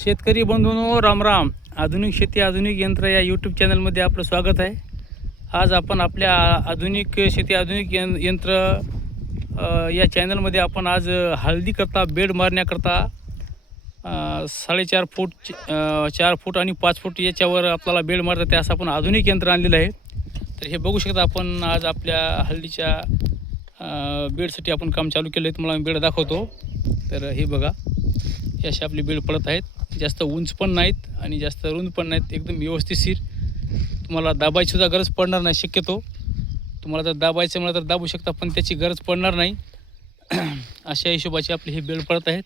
शेतकरी बंधूंनो, रामराम. आधुनिक शेती आधुनिक यंत्र या यूट्यूब चॅनलमध्ये आपलं स्वागत आहे. आज आपण आपल्या आधुनिक शेती आधुनिक यंत्र या चॅनलमध्ये आपण आज हळदी करता बेड मारण्याकरता 4.5 फूट 4 फूट आणि 5 फूट याच्यावर आपल्याला बेड मारता ते असं आपण आधुनिक यंत्र आणलेलं आहे. तर हे बघू शकता आपण आज आपल्या हळदीच्या बेडसाठी आपण काम चालू केलं आहे. तुम्हाला मी बेड दाखवतो. तर हे बघा, हे असे आपले बेड पडत आहेत. जास्त उंच पण नाहीत आणि जास्त रुंद पण नाहीत, एकदम व्यवस्थितशीर. तुम्हाला दाबायची सुद्धा गरज पडणार नाही. शक्यतो तुम्हाला जर दाबायचं म्हणलं तर दाबू शकता, पण त्याची गरज पडणार नाही. अशा हिशोबाचे आपले हे बेड पडत आहेत.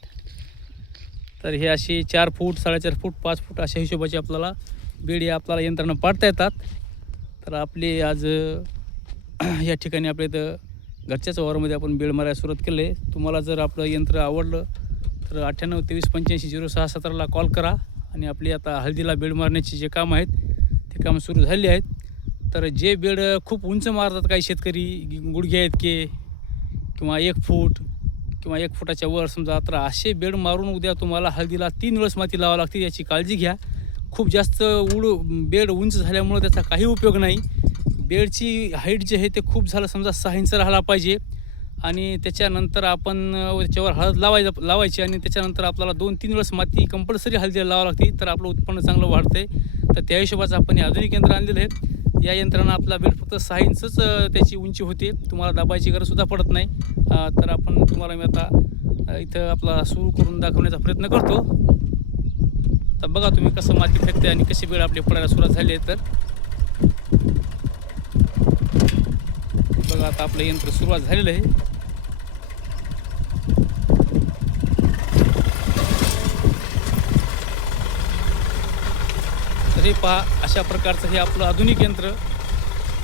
तर हे असे 4 फूट 4.5 फूट 5 फूट अशा हिशोबाचे आपल्याला बेड हे आपल्याला यंत्रानं पाडता येतात. तर आपले आज या ठिकाणी आपल्या इथं घरच्याच वावरामध्ये आपण बेड मारायला सुरुवात केली आहे. तुम्हाला जर आपलं यंत्र आवडलं तर 98 23 85 06 17ला कॉल करा. आणि आपली आता हळदीला बेड मारण्याचे जे काम आहेत ते काम सुरू झाले आहेत. तर जे बेड खूप उंच मारतात काही शेतकरी, गुडघे आहेत की किंवा 1 फूट किंवा 1 फुटाच्या वर समजा, तर असे बेड मारून उद्या तुम्हाला हळदीला 3 वेळेस माती लावावी लागते. याची काळजी घ्या. खूप जास्त बेड उंच झाल्यामुळं त्याचा काही उपयोग नाही. बेडची हाईट जे आहे ते खूप झालं समजा 6 इंच राहायला पाहिजे. आणि त्याच्यानंतर आपण त्याच्यावर हळद लावायची आणि त्याच्यानंतर आपल्याला 2-3 वेळेस माती कंपल्सरी हळदीला लावावी लागते. तर आपलं उत्पन्न चांगलं वाढतं आहे. तर त्या हिशोबाचं आपण हे आधुनिक यंत्र आणलेलं आहे. या यंत्रानं आपला बेड फक्त 6 इंचच त्याची उंची होते. तुम्हाला दाबायची गरजसुद्धा पडत नाही. तर आपण तुम्हाला मी आता इथं आपला सुरू करून दाखवण्याचा प्रयत्न करतो. तर बघा तुम्ही कसं माती फेकते आणि कशी बेड आपली पडायला सुरुवात झाली आहे. तर बघा, आता आपलं यंत्र सुरुवात झालेलं आहे. तर हे पहा, अशा प्रकारचं हे आपलं आधुनिक यंत्र.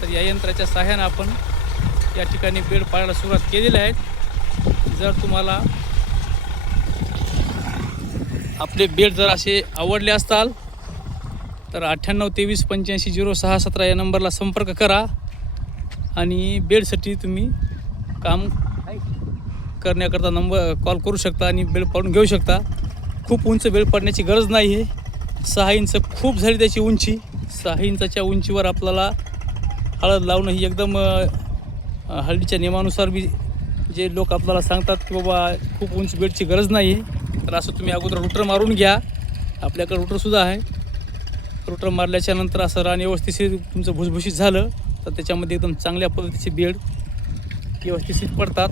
तर या यंत्राच्या सहाय्यानं आपण या ठिकाणी बेड पाडायला सुरुवात केलेली आहे. जर तुम्हाला आपले बेड जर असे आवडले असताल तर 98 23 85 06 17 या नंबरला संपर्क करा आणि बेडसाठी तुम्ही काम करण्याकरता कॉल करू शकता आणि बेड पाडून घेऊ शकता. खूप उंच बेड पाडण्याची गरज नाही आहे. 6 इंच खूप झाली त्याची उंची. 6 इंचाच्या उंचीवर आपल्याला हळद लावणं ही एकदम हळदीच्या नियमानुसार बी जे लोक आपल्याला सांगतात की बाबा खूप उंच बेडची गरज नाही आहे. तर असं तुम्ही अगोदर रुटर मारून घ्या. आपल्याकडे रुटरसुद्धा आहे. रुटर मारल्याच्या नंतर असं रान व्यवस्थित तुमचं भुसभुशीत झालं तर त्याच्यामध्ये एकदम चांगल्या पद्धतीचे बेड व्यवस्थित पडतात.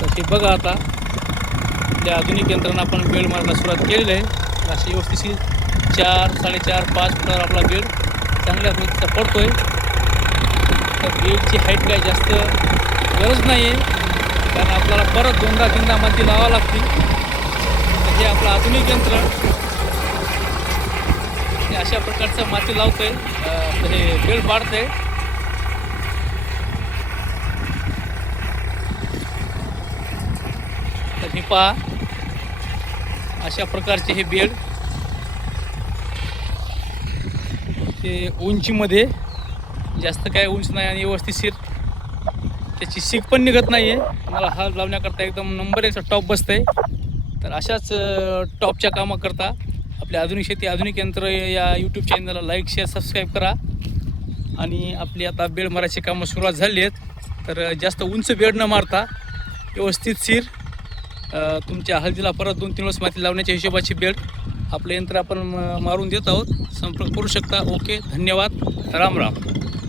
तर ते बघा, आता आपल्या आधुनिक यंत्रानं आपण बेड मारायला सुरुवात केलेली आहे. अशी व्यवस्थित 4 4.5 5 फुटावर आपला बेड चांगल्या पद्धतीचा पडतो आहे. तर बेडची हाईट काय जास्त गरज नाही आहे, कारण आपल्याला परत 2दा-3दा माती लावावं लागते. तर हे आपलं आधुनिक यंत्र हे अशा प्रकारचं माती लावतं आहे, हे बेड पाडतं आहे. तर हे पहा, अशा प्रकारचे हे बेड ते उंचीमध्ये जास्त काय उंच नाही आणि व्यवस्थितशीर त्याची सीक पण निघत नाही आहे. तुम्हाला हळद लावण्याकरता एकदम नंबर 1चा टॉप बसतं आहे. तर अशाच टॉपच्या कामाकरता आपल्या आधुनिक शेती आधुनिक यंत्र या यूट्यूब चॅनलला लाईक शेअर सबस्क्राईब करा. आणि आपली आता बेड मारायची कामं सुरुवात झाली आहेत. तर जास्त उंच बेड न मारता व्यवस्थितशीर तुमच्या हळदीला परत 2-3 वेळेस माती लावण्याच्या हिशोबाची बेड आपलं यंत्र आपण मारून देत आहोत. संपर्क करू शकता. ओके, धन्यवाद. राम राम.